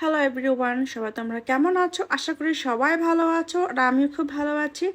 Hello everyone, সবাই তোমরা কেমন আছো? আশা করি সবাই ভালো আছো আর আমিও খুব ভালো আছি।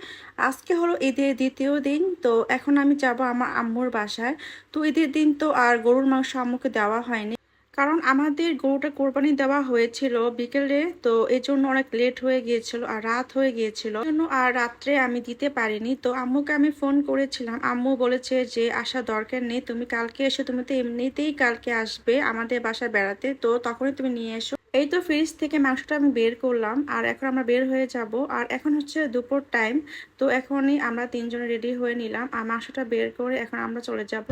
আজকে হলো ঈদের দ্বিতীয় দিন, তো এখন আমি যাব আমার আম্মুর বাসায়। তো ঈদের দিন তো আর গরুর মাংস আম্মুকে দেওয়া হয়নি, কারণ আমাদের গরুটা কোরবানি দেওয়া হয়েছিল বিকেলে, তো এই জন্য অনেক লেট হয়ে গিয়েছিল আর রাত হয়ে গিয়েছিল, জন্য আর রাত্রে আমি দিতে পারিনি। তো আম্মুকে আমি ফোন করেছিলাম, আম্মু বলেছে যে আসা দরকার নেই, তুমি কালকে এসে, তুমি তো এমনিতেই কালকে আসবে আমাদের বাসায় বেড়াতে, তো তখনই তুমি নিয়ে এসো। এই তো ফ্রিজ থেকে মাংসটা আমি বের করলাম আর এখন আমরা বের হয়ে যাব। আর এখন হচ্ছে দুপুর টাইম, তো এখনই আমরা তিনজনে রেডি হয়ে নিলাম আর মাংসটা বের করে এখন আমরা চলে যাব।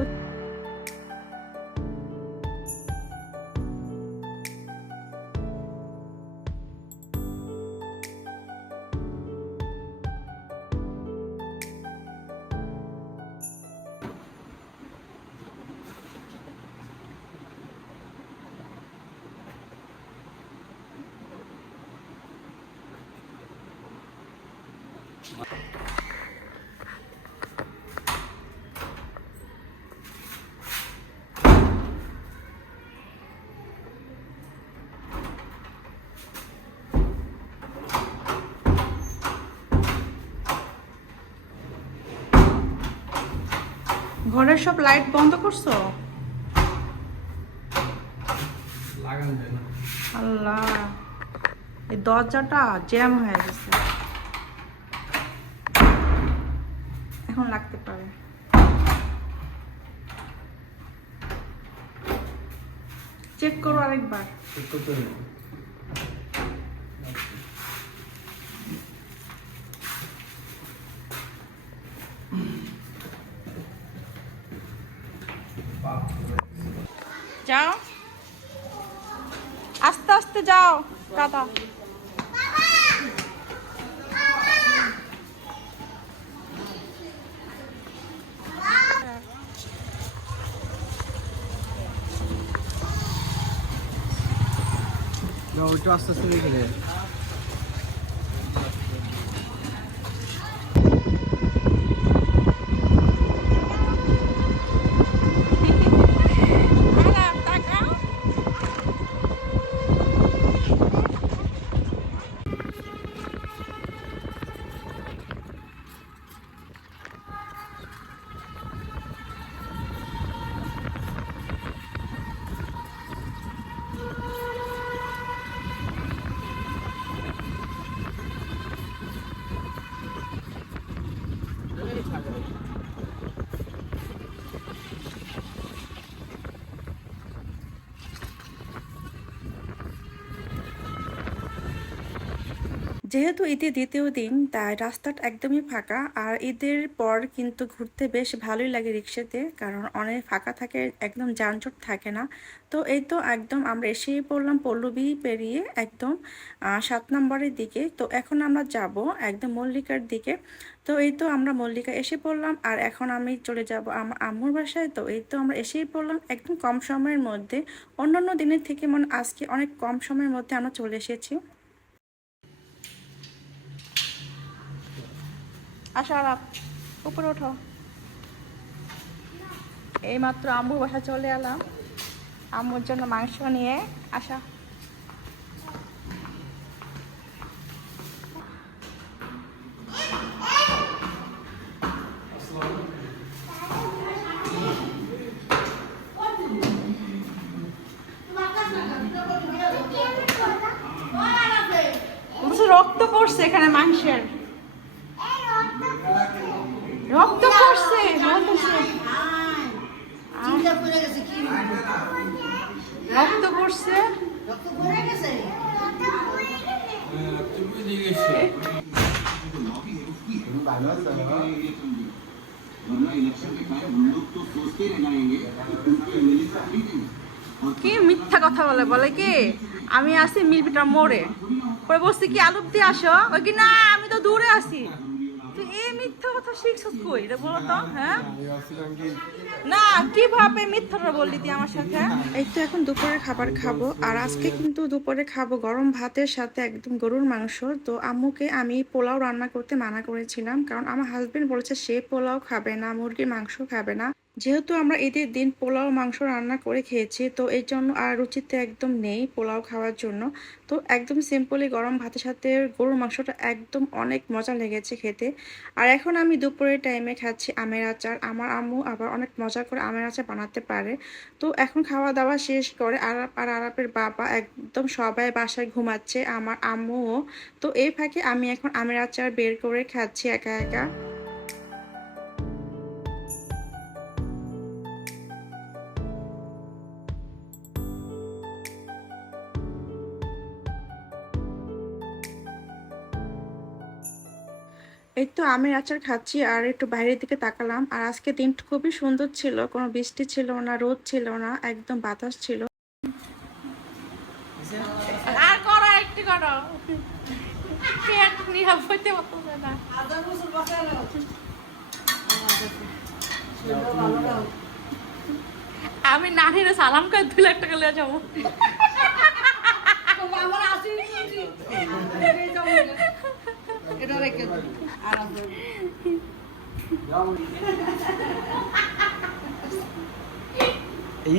ঘরের সব লাইট বন্ধ করছো? আল্লাহ, এই দরজাটা জ্যাম হয়ে গেছে, এখন লাগতে পারে। চেক করো আরেকবার। যাও, আস্তে আস্তে যাও দাদা। ওইটা আস্তে আস্তে গেলে যেহেতু ঈদের দ্বিতীয় দিন, তাই রাস্তাটা একদমই ফাঁকা। আর ঈদের পর কিন্তু ঘুরতে বেশ ভালোই লাগে রিক্সাতে, কারণ অনেক ফাঁকা থাকে, একদম যানজট থাকে না। তো এই তো একদম আমরা এসেই পড়লাম পল্লবী পেরিয়ে একদম 7 নম্বরের দিকে। তো এখন আমরা যাব একদম মল্লিকার দিকে। তো এই তো আমরা মল্লিকা এসে পড়লাম আর এখন আমি চলে যাব আমার আম্মুর বাসায়। তো এই তো আমরা এসেই পড়লাম একদম কম সময়ের মধ্যে, অন্যান্য দিনের থেকে মানে আজকে অনেক কম সময়ের মধ্যে আমরা চলে এসেছি। আসো আলাপ, উপরে ওঠো। এই মাত্র আম্মুর বাসা চলে এলাম, আম্মুর জন্য মাংস নিয়ে আসা। রক্ত পড়ছে এখানে, মাংসের রক্ত পড়ছে বলতেছে, রক্ত পড়ছে। কি মিথ্যা কথা বলে, বলে কি আমি আছি মিলপিটার মোড়ে, পরে বলছি কি আলুপ দিয়ে আসো, ওই কি না আমি তো দূরে আছি। তুই এই মিথ্যা কথা শিখছিস কই রে, বলো তো? হ্যাঁ, না কিভাবে মিথ্যাটা বললি তুই আমার সাথে? এই তো এখন দুপুরের খাবার খাবো, আর আজকে কিন্তু দুপুরে খাবো গরম ভাতের সাথে একদম গরুর মাংস। তো আম্মুকে আমি পোলাও রান্না করতে মানা করেছিলাম, কারণ আমার হাজবেন্ড বলেছে সে পোলাও খাবে না, মুরগির মাংস খাবে না। যেহেতু আমরা ঈদের দিন পোলাও মাংস রান্না করে খেয়েছি, তো এই জন্য আর রুচিতে একদম নেই পোলাও খাওয়ার জন্য। তো একদম সিম্পলি গরম ভাতের সাথে গরুর মাংসটা একদম অনেক মজা লেগেছে খেতে। আর এখন আমি দুপুরের টাইমে খাচ্ছি আমের আচার। আমার আম্মু আবার অনেক মজা করে আমের আচার বানাতে পারে। তো এখন খাওয়া দাওয়া শেষ করে আরাপ আর আরাপের বাবা একদম সবাই বাসায় ঘুমাচ্ছে, আমার আম্মুও। তো এই ফাঁকে আমি এখন আমের আচার বের করে খাচ্ছি একা একা। এই তো আমের আচার খাচ্ছি আর একটু বাইরের দিকে তাকালাম। আর আজকে দিনটা খুবই সুন্দর ছিল, কোনো বৃষ্টি ছিল না, রোদ ছিল না, একদম বাতাস ছিল। আর করো একটু করো পেট নিয়ে বইতে পারতেছে না। আমি নানিরে সালাম করে 2 লাখ টাকা লিয়ে যাবো।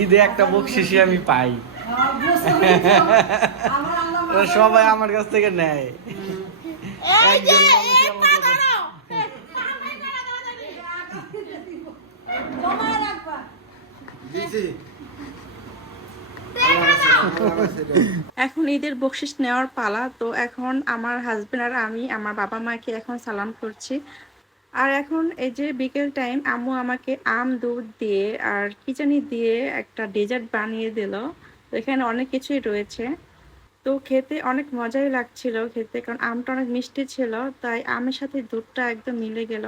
ঈদে একটা বকশিসি আমি পাই, সবাই আমার কাছ থেকে নেয়। এখন ঈদের বকশিস নেওয়ার পালা। তো এখন আমার হাজবেন্ড আর আমি আমার বাবা মাকে এখন সালাম করছি। আর এখন এই যে বিকেল টাইম, আম্মু আমাকে আম দুধ দিয়ে আর কি জানি দিয়ে একটা ডেজার্ট বানিয়ে দিল। তো এখানে অনেক কিছুই রয়েছে। তো খেতে অনেক মজাই লাগছিল খেতে, কারণ আমটা অনেক মিষ্টি ছিল, তাই আমের সাথে দুধটা একদম মিলে গেল।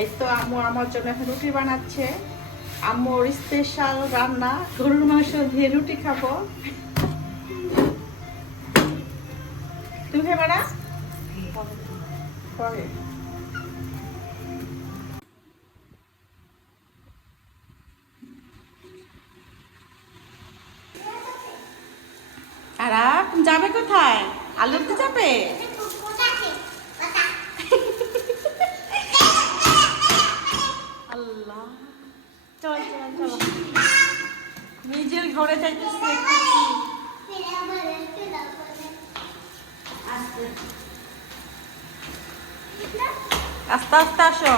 এই তো আম্মু আমার জন্য এখন রুটি বানাচ্ছে। আম্মুর স্পেশাল রান্না, গরুর মাংস দিয়ে রুটি খাবো। তুমি খাবে না? পরে। আর যাবে কোথায়? আলুতে যাবে? আল্লাহ, চল চল চল, নিজের ঘরে যাইতেছে। আস্তে আস্তে আসো।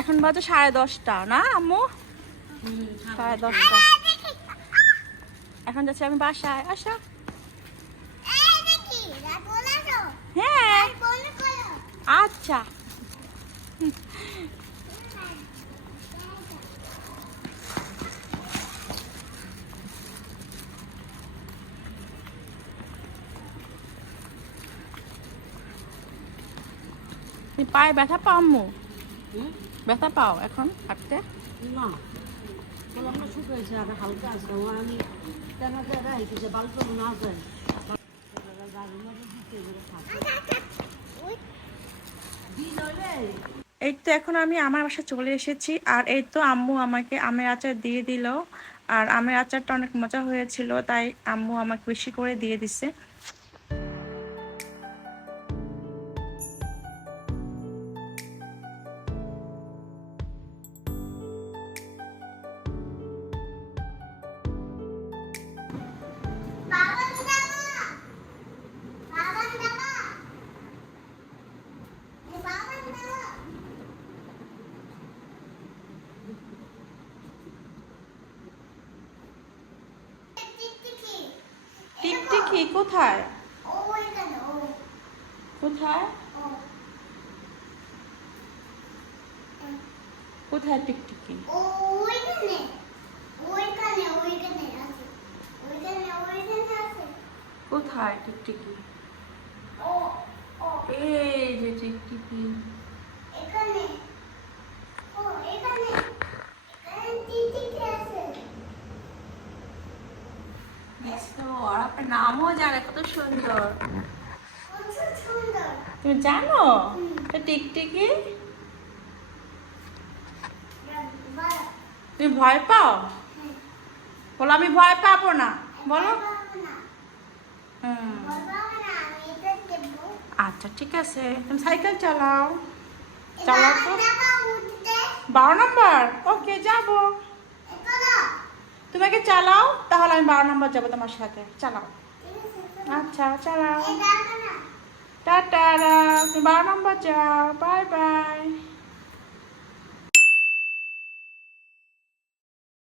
এখন বাজে 10:30 না আম্মু? 10:30। এখন যাচ্ছি আমি বাসায়। আসো। হ্যাঁ আচ্ছা। তুমি পায়ে ব্যথা পাও আম্মু? ব্যথা পাও এখন হাঁটতে? না, আমার ছোট হয়েছে আর হালকা আছে। আমি কেন যে বাল্ব না যায় এই তো এখন আমি আমার বাসায় চলে এসেছি। আর এই তো আম্মু আমাকে আমের আচার দিয়ে দিল। আর আমের আচারটা অনেক মজা হয়েছিল, তাই আম্মু আমাকে বেশি করে দিয়ে দিছে। টিকটিকি কোথায়? কোথায় কোথায় টিকটিকি? কোথায় টিকটিকি? এই যে টিকটিকি। আর আপনার নামও জানে, কত সুন্দর। তুমি জানো এটা টিকটিকি? তুমি ভয় পাও? বলো আমি ভয় পাবো না, বলো। হুম, আচ্ছা ঠিক আছে, তুমি সাইকেল চালাও। চালাও তো। 12 নম্বর, ওকে যাবো। তোমাকে চালাও, তাহলে আমি 12 নম্বর যাবো তোমার সাথে। চালাও। আচ্ছা চালাও। টাটা, তুমি 12 নম্বর যাও। Bye bye.